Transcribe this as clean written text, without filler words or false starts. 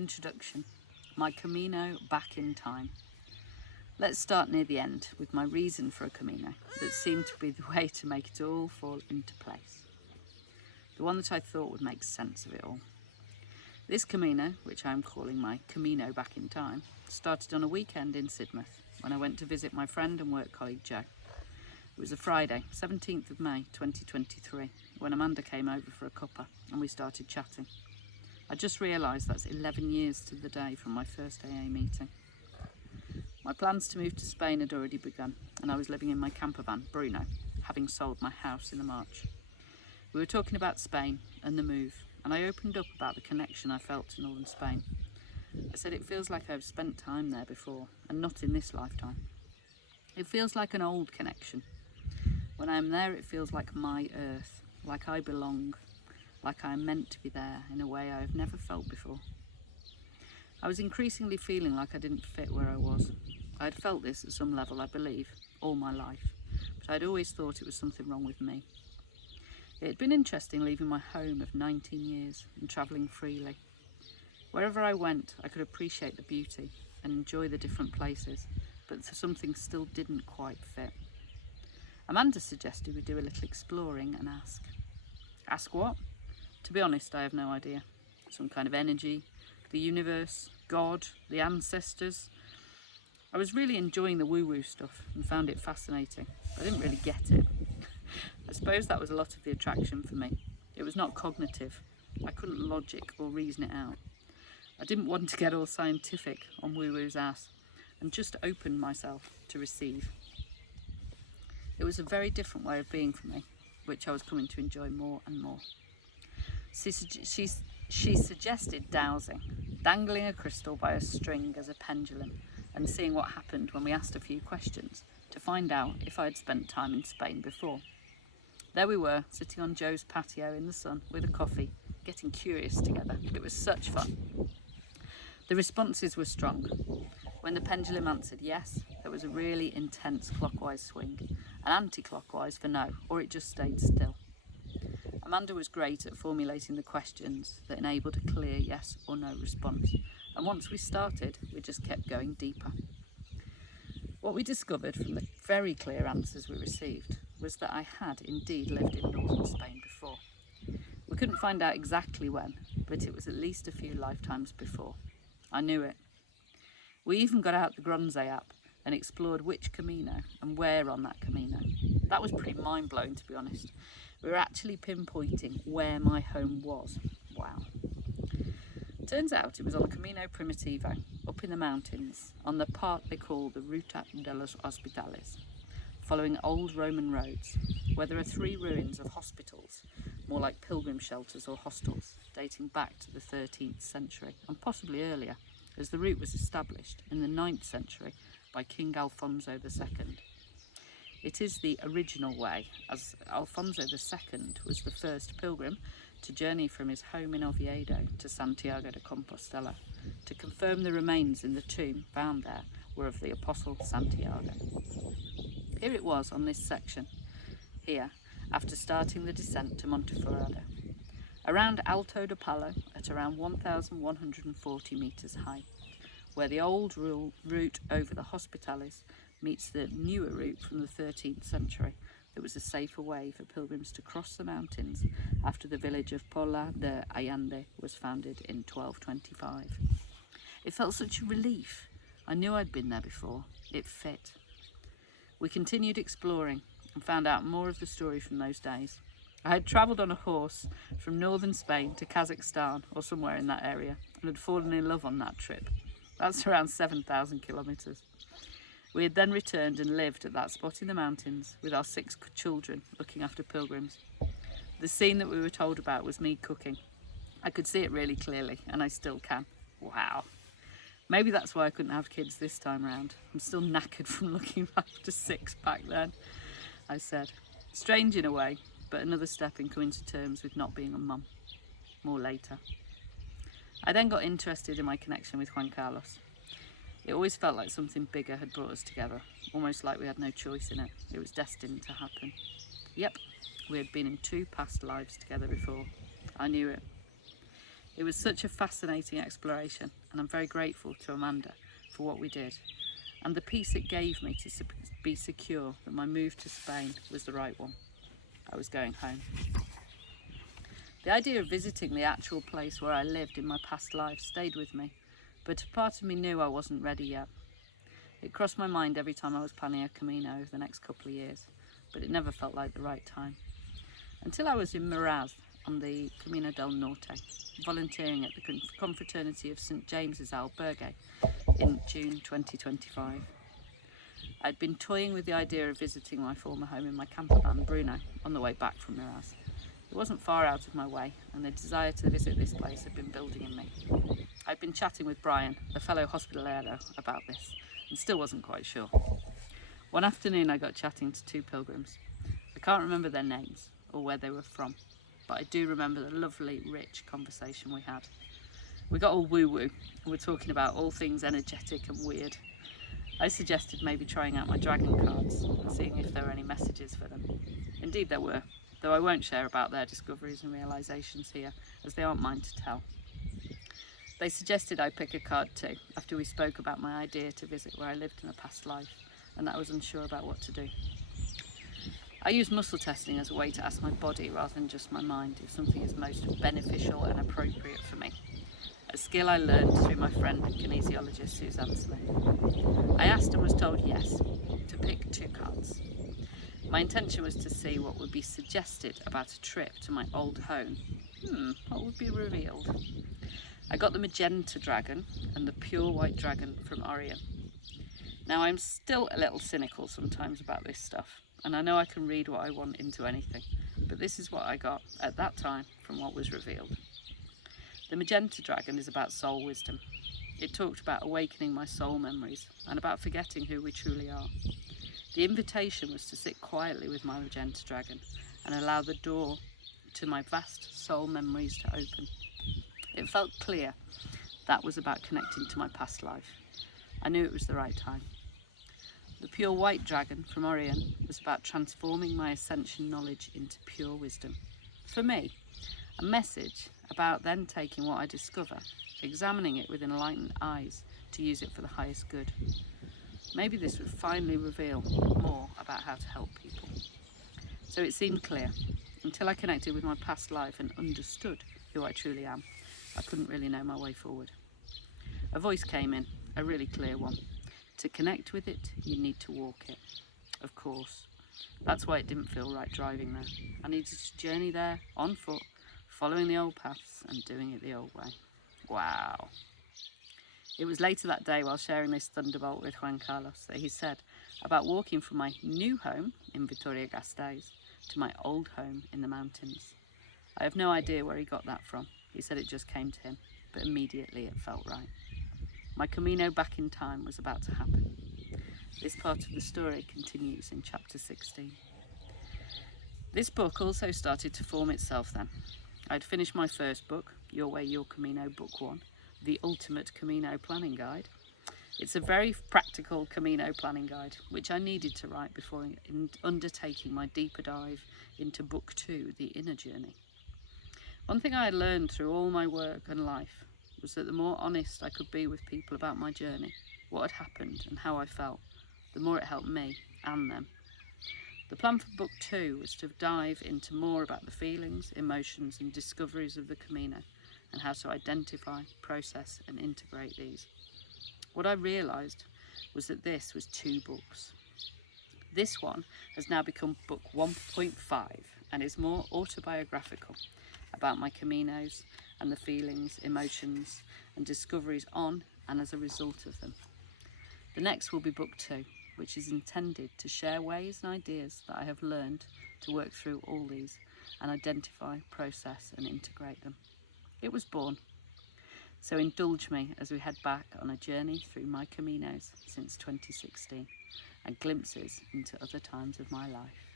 Introduction. My Camino back in time. Let's start near the end with my reason for a Camino that seemed to be the way to make it all fall into place. The one that I thought would make sense of it all. This Camino, which I'm calling my Camino back in time, started on a weekend in Sidmouth when I went to visit my friend and work colleague Joe. It was a Friday, 17th of May 2023, when Amanda came over for a cuppa and we started chatting. I just realised that's 11 years to the day from my first AA meeting. My plans to move to Spain had already begun and I was living in my camper van, Bruno, having sold my house in the March. We were talking about Spain and the move, and I opened up about the connection I felt to northern Spain. I said it feels like I've spent time there before, and not in this lifetime. It feels like an old connection. When I am there, it feels like my earth, like I belong, like I am meant to be there in a way I have never felt before. I was increasingly feeling like I didn't fit where I was. I had felt this at some level, I believe, all my life, but I'd always thought it was something wrong with me. It had been interesting leaving my home of 19 years and travelling freely. Wherever I went, I could appreciate the beauty and enjoy the different places, but something still didn't quite fit. Amanda suggested we do a little exploring and ask. Ask what? To be honest, I have no idea. Some kind of energy, the universe, God, the ancestors. I was really enjoying the woo-woo stuff and found it fascinating. I didn't really get it. I suppose that was a lot of the attraction for me. It was not cognitive. I couldn't logic or reason it out. I didn't want to get all scientific on woo-woo's ass and just opened myself to receive. It was a very different way of being for me, which I was coming to enjoy more and more. She suggested dowsing, dangling a crystal by a string as a pendulum and seeing what happened when we asked a few questions to find out if I had spent time in Spain before. There we were, sitting on Joe's patio in the sun with a coffee, getting curious together. It was such fun. The responses were strong. When the pendulum answered yes, there was a really intense clockwise swing, and anti-clockwise for no, or it just stayed still. Amanda was great at formulating the questions that enabled a clear yes or no response, and once we started, we just kept going deeper. What we discovered from the very clear answers we received was that I had indeed lived in northern Spain before. We couldn't find out exactly when, but it was at least a few lifetimes before. I knew it. We even got out the Gronze app and explored which Camino and where on that Camino. That was pretty mind-blowing, to be honest. We were actually pinpointing where my home was. Wow. Turns out it was on the Camino Primitivo, up in the mountains, on the part they call the Ruta de los Hospitales, following old Roman roads, where there are 3 ruins of hospitals, more like pilgrim shelters or hostels, dating back to the 13th century, and possibly earlier, as the route was established in the 9th century by King Alfonso II. It is the original way, as Alfonso II was the first pilgrim to journey from his home in Oviedo to Santiago de Compostela to confirm the remains in the tomb found there were of the Apostle Santiago. Here it was on this section, here, after starting the descent to Monteferrado, around Alto de Palo at around 1,140 metres high, where the old route over the Hospitales meets the newer route from the 13th century that was a safer way for pilgrims to cross the mountains after the village of Pola de Allende was founded in 1225. It felt such a relief. I knew I'd been there before. It fit. We continued exploring and found out more of the story from those days. I had travelled on a horse from northern Spain to Kazakhstan or somewhere in that area and had fallen in love on that trip. That's around 7,000 kilometres. We had then returned and lived at that spot in the mountains with our 6 children looking after pilgrims. The scene that we were told about was me cooking. I could see it really clearly and I still can. Wow. Maybe that's why I couldn't have kids this time round. I'm still knackered from looking after 6 back then, I said. Strange in a way, but another step in coming to terms with not being a mum. More later. I then got interested in my connection with Juan Carlos. It always felt like something bigger had brought us together, almost like we had no choice in it. It was destined to happen. Yep, we had been in 2 past lives together before. I knew it. It was such a fascinating exploration, and I'm very grateful to Amanda for what we did, and the peace it gave me to be secure that my move to Spain was the right one. I was going home. The idea of visiting the actual place where I lived in my past life stayed with me, but a part of me knew I wasn't ready yet. It crossed my mind every time I was planning a Camino over the next couple of years, but it never felt like the right time. Until I was in Meraz on the Camino del Norte, volunteering at the Confraternity of St James's Albergue in June 2025. I'd been toying with the idea of visiting my former home in my camper van, Bruno, on the way back from Meraz. It wasn't far out of my way, and the desire to visit this place had been building in me. I'd been chatting with Brian, the fellow hospitalero, about this, and still wasn't quite sure. One afternoon I got chatting to two pilgrims. I can't remember their names or where they were from, but I do remember the lovely, rich conversation we had. We got all woo-woo, and we're talking about all things energetic and weird. I suggested maybe trying out my dragon cards and seeing if there were any messages for them. Indeed there were, though I won't share about their discoveries and realisations here, as they aren't mine to tell. They suggested I pick a card too, after we spoke about my idea to visit where I lived in a past life, and that I was unsure about what to do. I use muscle testing as a way to ask my body rather than just my mind if something is most beneficial and appropriate for me, a skill I learned through my friend and kinesiologist Suzanne Smith. I asked and was told yes, to pick two cards. My intention was to see what would be suggested about a trip to my old home. What would be revealed? I got the magenta dragon and the pure white dragon from Orion. Now I'm still a little cynical sometimes about this stuff, and I know I can read what I want into anything, but this is what I got at that time from what was revealed. The magenta dragon is about soul wisdom. It talked about awakening my soul memories and about forgetting who we truly are. The invitation was to sit quietly with my magenta dragon and allow the door to my vast soul memories to open. It felt clear that was about connecting to my past life. I knew it was the right time. The pure white dragon from Orion was about transforming my ascension knowledge into pure wisdom. For me, a message about then taking what I discover, examining it with enlightened eyes to use it for the highest good. Maybe this would finally reveal more about how to help people. So it seemed clear. Until I connected with my past life and understood who I truly am, I couldn't really know my way forward. A voice came in, a really clear one. To connect with it, you need to walk it. Of course. That's why it didn't feel right driving there. I needed to journey there on foot, following the old paths and doing it the old way. Wow. It was later that day, while sharing this thunderbolt with Juan Carlos, that he said about walking from my new home in Vitoria-Gasteiz to my old home in the mountains. I have no idea where he got that from. He said it just came to him, but immediately it felt right. My Camino back in time was about to happen. This part of the story continues in chapter 16. This book also started to form itself then. I'd finished my first book, Your Way, Your Camino, Book 1, The Ultimate Camino Planning Guide. It's a very practical Camino planning guide, which I needed to write before undertaking my deeper dive into Book 2, The Inner Journey. One thing I had learned through all my work and life was that the more honest I could be with people about my journey, what had happened and how I felt, the more it helped me and them. The plan for Book 2 was to dive into more about the feelings, emotions and discoveries of the Camino and how to identify, process and integrate these. What I realised was that this was 2 books. This one has now become book 1.5 and is more autobiographical about my Caminos and the feelings, emotions and discoveries on and as a result of them. The next will be book 2, which is intended to share ways and ideas that I have learned to work through all these and identify, process and integrate them. It was born. So indulge me as we head back on a journey through my Caminos since 2016 and glimpses into other times of my life.